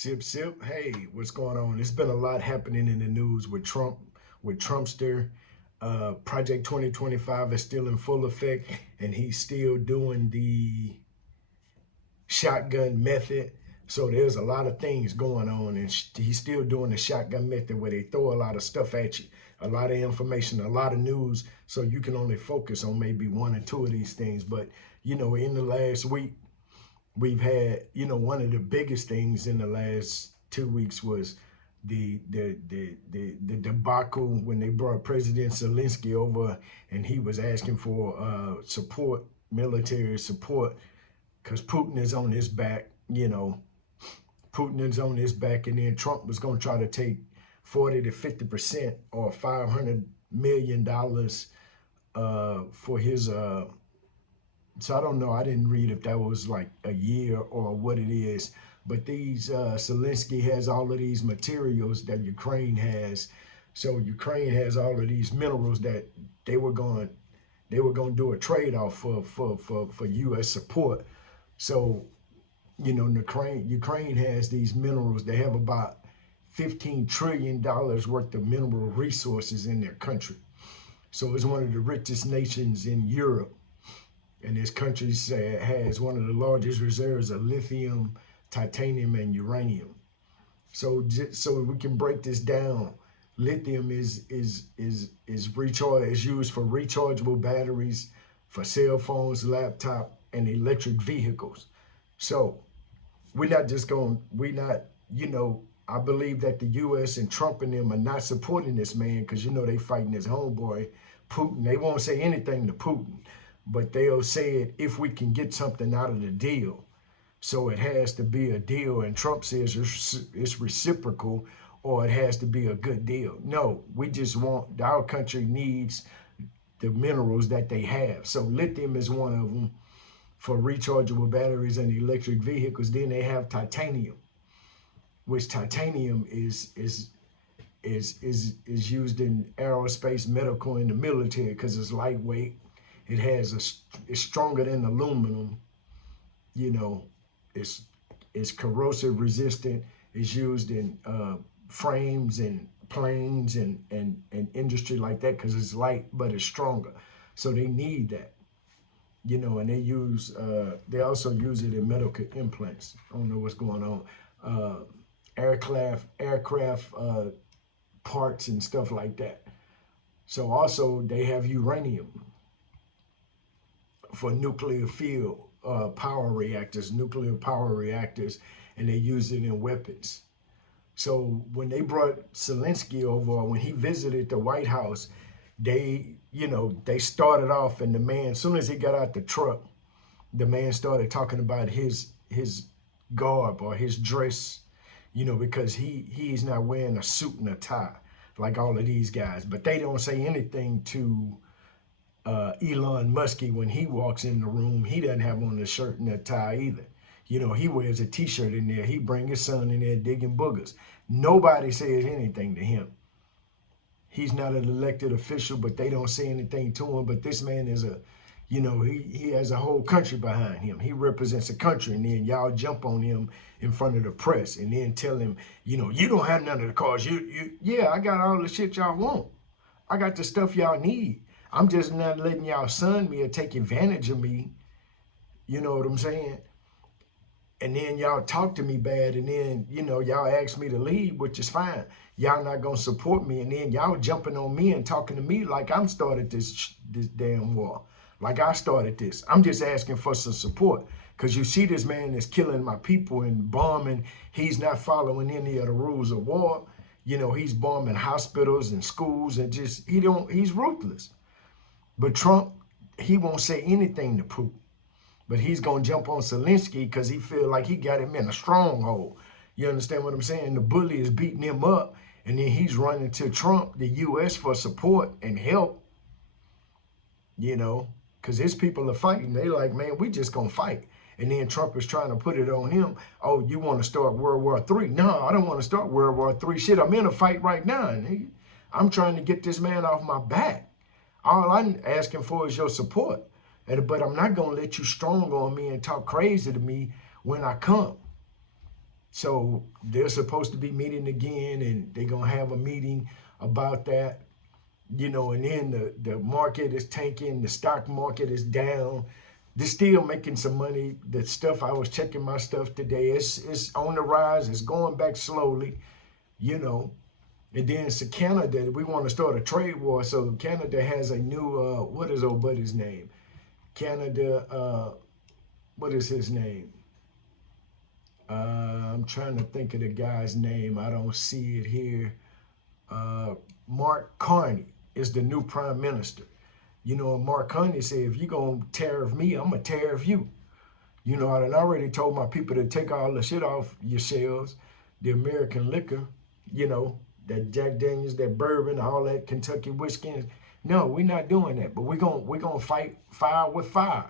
Sip, sip. Hey, what's going on? There's been a lot happening in the news with Trump, with Trumpster. Project 2025 is still in full effect, and he's still doing the shotgun method. So there's a lot of things going on, and he's still doing the shotgun method where they throw a lot of stuff at you, a lot of information, a lot of news. So you can only focus on maybe one or two of these things. But, in the last week, we've had, one of the biggest things in the last 2 weeks was the debacle when they brought President Zelenskyy over and he was asking for support, military support, because Putin is on his back, Putin is on his back, and then Trump was going to try to take 40 to 50% or $500 million for his so I don't know. I didn't read if that was like a year or what it is. But these Zelenskyy has all of these materials that Ukraine has. So Ukraine has all of these minerals that they were going to do a trade off for U.S. support. So Ukraine has these minerals. They have about $15 trillion worth of mineral resources in their country. So it's one of the richest nations in Europe. And this country has one of the largest reserves of lithium, titanium, and uranium. So we can break this down. Lithium is used for rechargeable batteries for cell phones, laptop, and electric vehicles. So I believe that the U.S. and Trump and them are not supporting this man because, they fighting his homeboy, Putin. They won't say anything to Putin, but they'll say it if we can get something out of the deal. So it has to be a deal, and Trump says it's reciprocal, or it has to be a good deal. No, we just want, our country needs the minerals that they have. So lithium is one of them for rechargeable batteries and electric vehicles. Then they have titanium, which titanium is used in aerospace, medical, and the military because it's lightweight. It's stronger than aluminum. It's corrosive resistant. It's used in frames and planes and industry like that because it's light, but it's stronger. So they need that. And they also use it in medical implants. I don't know what's going on. Aircraft parts and stuff like that. So also they have uranium for nuclear nuclear power reactors, and they use it in weapons. So when they brought Zelenskyy over, when he visited the White House, they started off, and the man, as soon as he got out the truck, the man started talking about his garb or his dress, because he's not wearing a suit and a tie like all of these guys. But they don't say anything to Elon Musk. When he walks in the room, he doesn't have on a shirt and a tie either. He wears a t-shirt in there. He bring his son in there digging boogers. Nobody says anything to him. He's not an elected official, but they don't say anything to him. But this man is he has a whole country behind him. He represents a country, and then y'all jump on him in front of the press and then tell him, you don't have none of the cars. Yeah, I got all the shit y'all want. I got the stuff y'all need. I'm just not letting y'all son me or take advantage of me. You know what I'm saying? And then y'all talk to me bad, and then, y'all ask me to leave, which is fine. Y'all not going to support me, and then y'all jumping on me and talking to me like I'm started this damn war. Like I started this. I'm just asking for some support because you see this man is killing my people and bombing. He's not following any of the rules of war. He's bombing hospitals and schools and he's ruthless. But Trump, he won't say anything to Putin. But he's going to jump on Zelenskyy because he feel like he got him in a stronghold. You understand what I'm saying? The bully is beating him up, and then he's running to Trump, the U.S., for support and help, because his people are fighting. They like, man, we just going to fight. And then Trump is trying to put it on him. Oh, you want to start World War III? No, I don't want to start World War III. Shit, I'm in a fight right now. And I'm trying to get this man off my back. All I'm asking for is your support. But I'm not going to let you strong on me and talk crazy to me when I come. So they're supposed to be meeting again, and they're gonna have a meeting about that. And then the market is tanking, the stock market is down. They're still making some money. The stuff, I was checking my stuff today, it's on the rise, it's going back slowly, you know. And then so Canada, we want to start a trade war. So Canada has a new what is old buddy's name? Canada, what is his name? I'm trying to think of the guy's name. I don't see it here. Mark Carney is the new prime minister. Mark Carney said, if you're going to tariff me, I'm going to tariff you. I done already told my people to take all the shit off your shelves, the American liquor, that Jack Daniels, that bourbon, all that Kentucky whiskey. No, we're not doing that. But we're gonna fight fire with fire.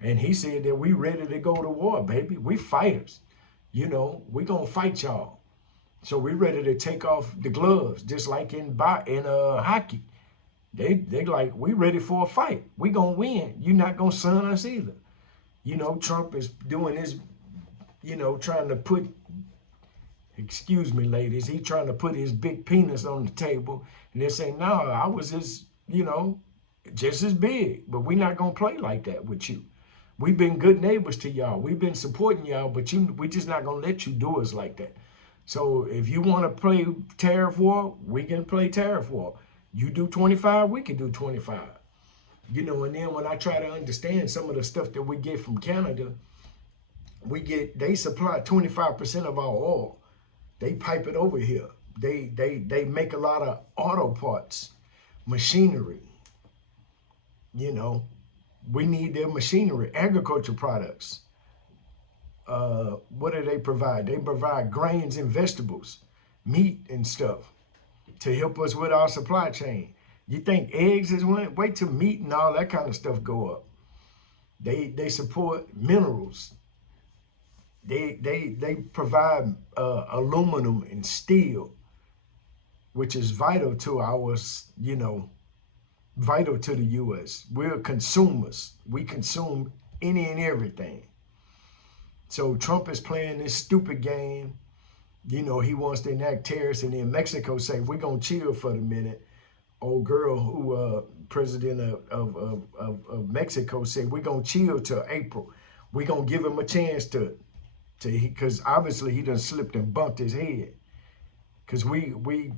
And he said that we ready to go to war, baby. We fighters. We gonna fight y'all. So we ready to take off the gloves, just like in hockey. They like, we ready for a fight. We gonna win. You're not gonna sun us either. Trump is doing his, trying to put, excuse me, ladies, he trying to put his big penis on the table. And they say, no, I was just as big, but we not gonna play like that with you. We've been good neighbors to y'all. We've been supporting y'all, but we just not gonna let you do us like that. So if you want to play tariff war, we can play tariff war. You do 25, we can do 25. And then when I try to understand some of the stuff that we get from Canada, they supply 25% of our oil. They pipe it over here. They make a lot of auto parts, machinery. We need their machinery, agriculture products. What do they provide? They provide grains and vegetables, meat and stuff to help us with our supply chain. You think eggs is one? Wait till meat and all that kind of stuff go up. They support minerals. They provide aluminum and steel, which is vital to vital to the U.S. We're consumers. We consume any and everything. So Trump is playing this stupid game. He wants to enact tariffs, and then Mexico say, we're going to chill for the minute. Old girl who, president of Mexico said, we're going to chill till April. We're going to give him a chance because obviously he done slipped and bumped his head. Because we,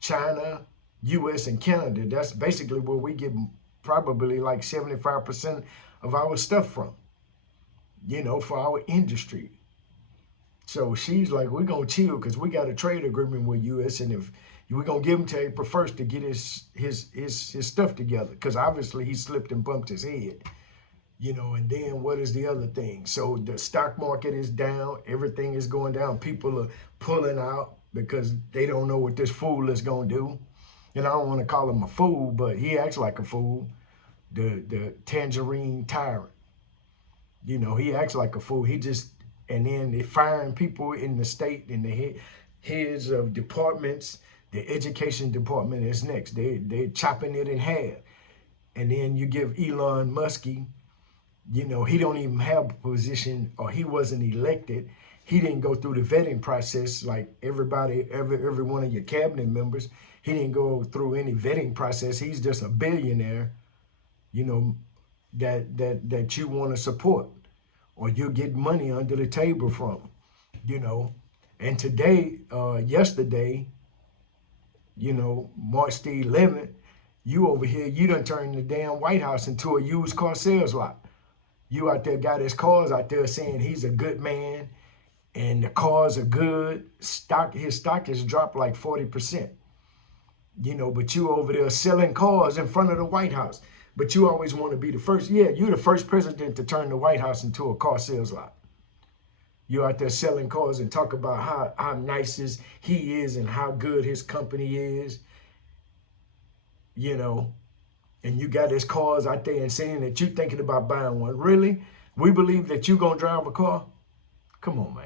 China, U.S. and Canada, that's basically where we get probably like 75% of our stuff from, for our industry. So she's like, we're going to chill because we got a trade agreement with U.S. and if we're going to give him to April 1st to get his stuff together, because obviously he slipped and bumped his head. And then what is the other thing? So the stock market is down. Everything is going down. People are pulling out because they don't know what this fool is going to do. And I don't want to call him a fool, but he acts like a fool. The tangerine tyrant. He acts like a fool. And then they're firing people in the state, and the heads of departments. The education department is next. They're chopping it in half. And then you give Elon Muskie, he don't even have a position, or he wasn't elected. He didn't go through the vetting process like every one of your cabinet members. He didn't go through any vetting process. He's just a billionaire, that you want to support, or you get money under the table from, And today, yesterday, March the 11th, you over here, you done turned the damn White House into a used car sales lot. You out there got his cars out there saying he's a good man and the cars are good. His stock has dropped like 40%. But you over there selling cars in front of the White House. But you always want to be the first. Yeah, you're the first president to turn the White House into a car sales lot. You're out there selling cars and talk about how nice he is and how good his company is. And you got his cars out there and saying that you're thinking about buying one. Really? We believe that you're going to drive a car? Come on, man.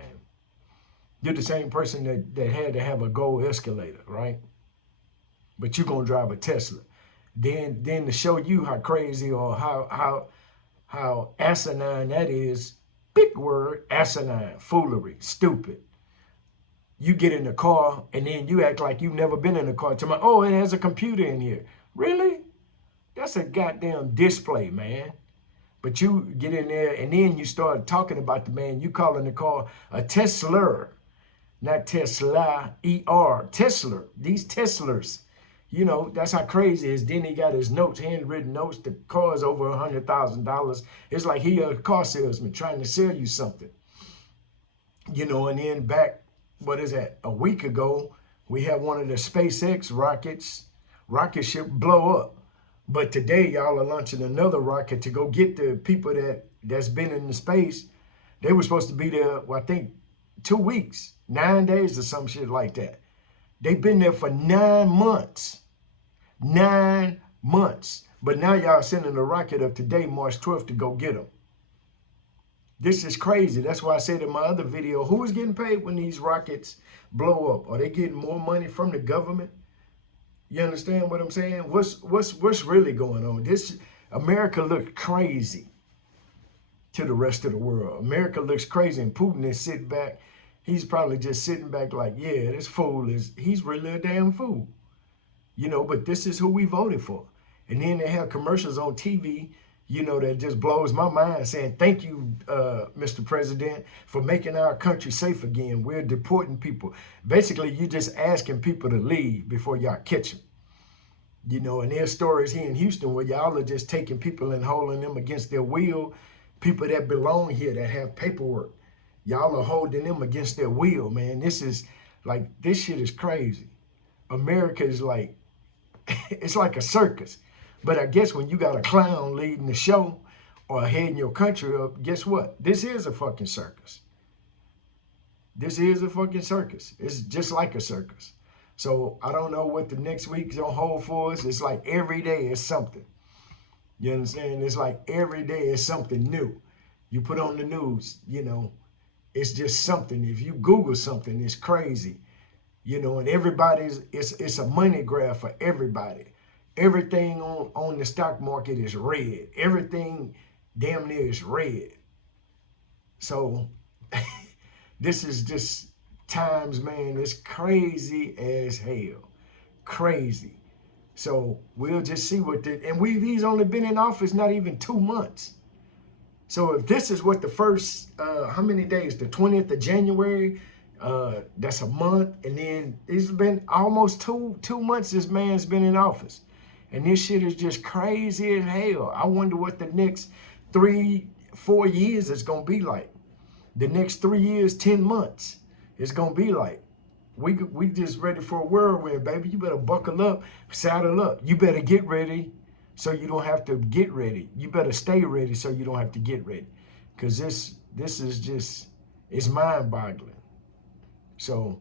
You're the same person that had to have a gold escalator, right? But you're going to drive a Tesla. Then to show you how crazy or how asinine that is, big word, asinine, foolery, stupid. you get in the car and then you act like you've never been in a car. To my, oh, it has a computer in here. Really? That's a goddamn display, man. But you get in there and then you start talking about the man. You calling the car a Tesla, not Tesla, E-R, Tesla. These Teslers, you know, that's how crazy it is. Then he got his notes, handwritten notes. The car's over $100,000. It's like he a car salesman trying to sell you something. You know, and then back, what is that, a week ago, we had one of the SpaceX rocket ship blow up. But today, y'all are launching another rocket to go get the people that's been in the space. They were supposed to be there, well, I think, 2 weeks, 9 days or some shit like that. They've been there for 9 months. 9 months. But now y'all sending a rocket up today, March 12th, to go get them. This is crazy. That's why I said in my other video, who is getting paid when these rockets blow up? Are they getting more money from the government? You understand what I'm saying? What's really going on? This America looks crazy to the rest of the world. America looks crazy, and Putin is sitting back. He's probably just sitting back like, yeah, this fool he's really a damn fool. You know, but this is who we voted for. And then they have commercials on TV, you know, that just blows my mind, saying, thank you, Mr. President, for making our country safe again. We're deporting people. Basically, you're just asking people to leave before y'all catch them. You know, and there's stories here in Houston where y'all are just taking people and holding them against their will. People that belong here, that have paperwork. Y'all are holding them against their will, man. This is like, this shit is crazy. America is like, it's like a circus. But I guess when you got a clown leading the show or heading your country up, guess what? This is a fucking circus. This is a fucking circus. It's just like a circus. So I don't know what the next week's gonna hold for us. It's like every day is something. You understand? It's like every day is something new. You put on the news, you know, it's just something. If you Google something, it's crazy. You know, and it's a money grab for everybody. Everything on the stock market is red. Everything damn near is red. So this is just times, man, it's crazy as hell. Crazy. So we'll just see what he's only been in office not even 2 months. So if this is what the first, how many days? The 20th of January, that's a month. And then it's been almost two months this man's been in office. And this shit is just crazy as hell. I wonder what the next 3-4 years is going to be like. The next 3 years, 10 months, it's going to be like. We just ready for a whirlwind, baby. You better buckle up, saddle up. You better get ready so you don't have to get ready. You better stay ready so you don't have to get ready. Because this is just, it's mind-boggling. So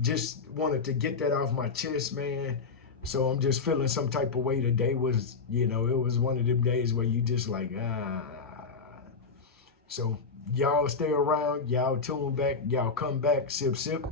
just wanted to get that off my chest, man. So I'm just feeling some type of way. Today was, you know, it was one of them days where you just like, So y'all stay around. Y'all tune back. Y'all come back. Sip, sip.